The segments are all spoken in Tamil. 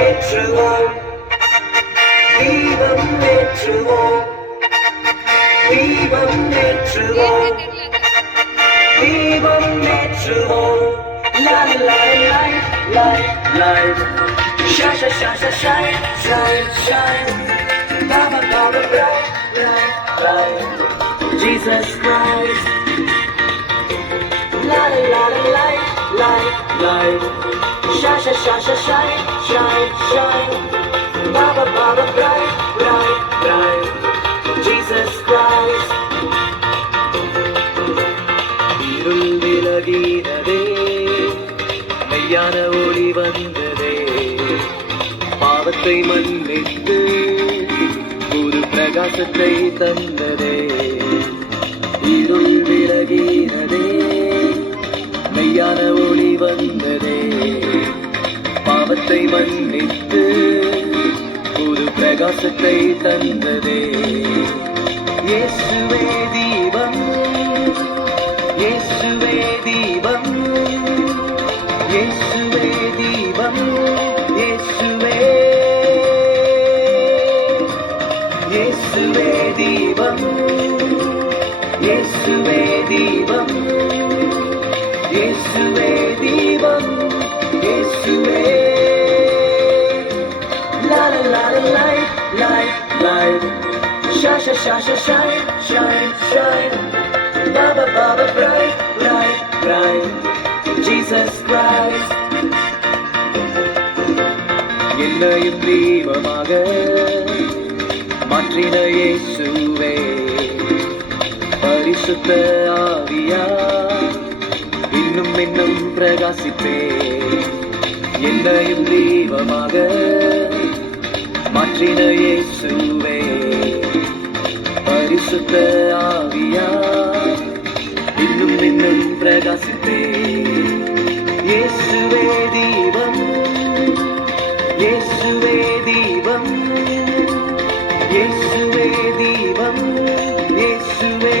ஏற்றுவோம் தீபம் ஏற்றுவோம் தீபம் ஏற்றுவோம் தீபம் ஏற்றுவோம் light light light light light shine shine shine shine shine shine Baba Baba bright bright bright Jesus Christ light light light light light shine shine shine shine shine shine Baba Baba bright bright bright Jesus Christ இருள் விலகினதே மெய்யான ஒளி வந்ததே பாவத்தை மன்னித்து ஒரு பிரகாசத்தை தந்ததே இருள் விலகினதே மெய்யான ஒளி வந்ததே பாவத்தை மன்னித்து ஒரு பிரகாசத்தை தந்ததே இயேசுவே தீபம் இயேசுவே தீபம் இயேசுவே தீபம் இயேசுவே இயேசுவே தீபம் இயேசுவே தீபம் இயேசுவே தீபம் இயேசுவே la la la la light light light shine shine shine shine shine shine Baba Baba bright bright bright Jesus Christ என்னையும் தீபமாக மாற்றின இயேசுவே பரிசுத்த ஆவியா இன்னும் இன்னும் பிரகாசிப்பே என்னையும் தீபமாக மாற்றின இயேசுவே பரிசுத்த ஆவியா இன்னும் இன்னும் பிரகாசிப்பே இயேசுவே தீபம் இயேசுவே தீபம் இயேசுவே தீபம் இயேசுவே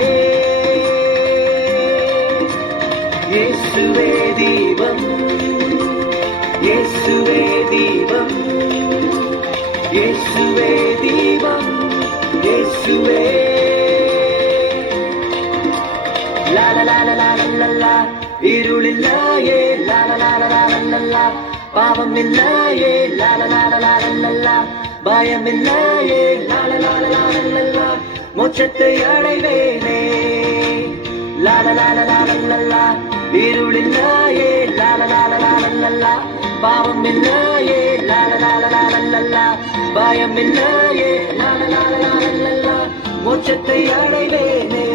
இயேசுவே தீபம் இயேசுவே தீபம் இயேசுவே தீபம் இயேசுவே la la la la la la la இருளில்லையே la la la la la la la பாவம் இல்லையே la la la la la la la பயம் இல்லையே la la la la la la மோட்சத்தை அடைவேனே la la la la la la la இருளில்லையே la la la la la la பாவம் இல்லையே la la la la la la பயம் இல்லையே la la la la la la மோட்சத்தை அடைவேனே